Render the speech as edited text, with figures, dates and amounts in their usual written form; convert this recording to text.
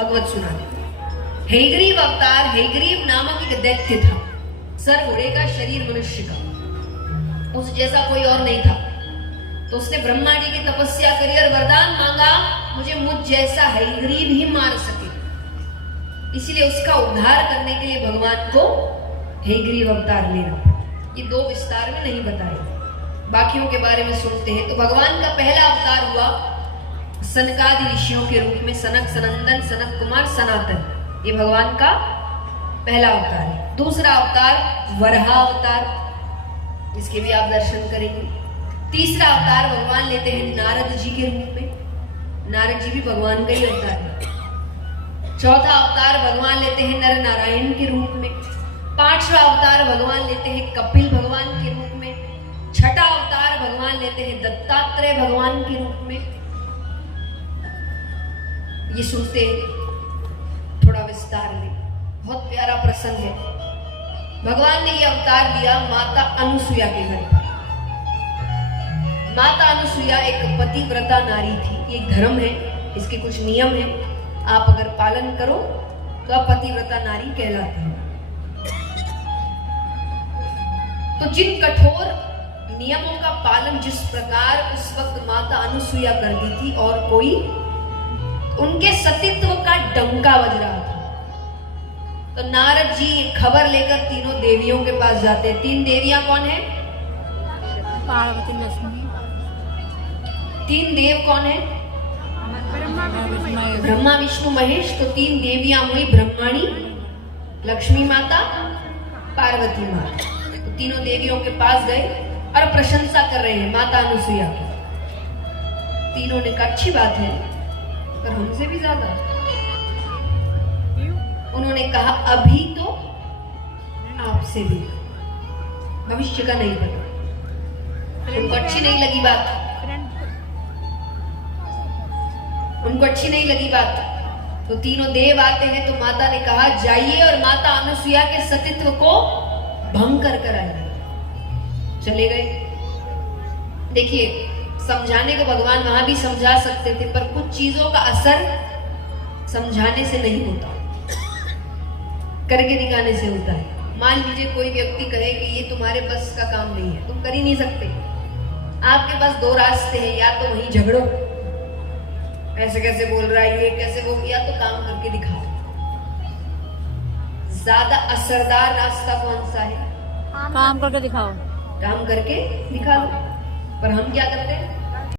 भगवत सुनाते। हेग्रीव अवतार, हेग्रीव नामक एक दैत्य था, सर घोड़े का, शरीर मनुष्य का, उस जैसा कोई और नहीं था। तो उसने ब्रह्मा जी की तपस्या करी और वरदान मांगा, मुझे मुझ जैसा हेग्रीव ही मार सके। इसलिए उसका उद्धार करने के लिए भगवान को हेग्रीव अवतार लेना। ये दो विस्तार में नहीं बताए, बाकियों के बारे में सुनते हैं। तो भगवान का पहला अवतार हुआ सनकादि ऋषियों के रूप में, सनक, सनंदन, सनत कुमार, सनातन, ये भगवान का पहला अवतार है। दूसरा अवतार वराह अवतार, जिसके भी आप दर्शन करेंगे। तीसरा अवतार भगवान लेते हैं नारद जी के रूप में, नारद जी भी भगवान का ही अवतार है। चौथा अवतार भगवान लेते हैं नर नारायण के रूप में। पांचवा अवतार भगवान लेते हैं कपिल भगवान के रूप में। छठा अवतार भगवान लेते हैं दत्तात्रेय भगवान के रूप में। ये सुनते हैं थोड़ा विस्तार में, बहुत प्यारा प्रसंग है। भगवान ने ये अवतार लिया माता अनुसुईया के घर पर। माता अनुसुईया एक पतिव्रता नारी थी। ये धर्म है, इसके कुछ नियम है, आप अगर पालन करो तो आप पतिव्रता नारी कहलाते हैं। तो जिन कठोर नियमों का पालन जिस प्रकार उस वक्त माता अनुसुईया करती थी और कोई, उनके सतीत्व का डंका बज रहा था। तो नारद जी खबर लेकर तीनों देवियों के पास जाते। तीन देवियां कौन है? पार्वती, लक्ष्मी। तीन देव कौन है? ब्रह्मा, विष्णु, महेश। तो तीन देवियां हुई ब्रह्माणी, लक्ष्मी माता, पार्वती माता। तो तीनों देवियों के पास गए और प्रशंसा कर रहे हैं माता अनुसुईया की। तीनों ने कहा अच्छी बात है, पर हमसे भी ज्यादा। उन्होंने कहा अभी तो आपसे भी, भविष्य का नहीं पता। उनको अच्छी नहीं लगी बात, उनको अच्छी नहीं लगी बात। तो तीनों देव आते हैं। तो माता ने कहा जाइए और माता अनुसुईया के सतीत्व को भंग कर कर आइए। चले गए। देखिए, समझाने को भगवान वहां भी समझा सकते थे, पर कुछ चीजों का असर समझाने से नहीं होता, करके दिखाने से होता है। मान लीजिए कोई व्यक्ति कहे कि ये तुम्हारे बस का काम नहीं है, तुम कर ही नहीं सकते, आपके पास दो रास्ते हैं, या तो वहीं झगड़ो, ऐसे कैसे बोल रहा है, ये कैसे वो, या तो काम करके दिखाओ। ज्यादा असरदार रास्ता कौन सा है? काम करके दिखाओ। काम करके दिखा लो। पर हम क्या करते हैं?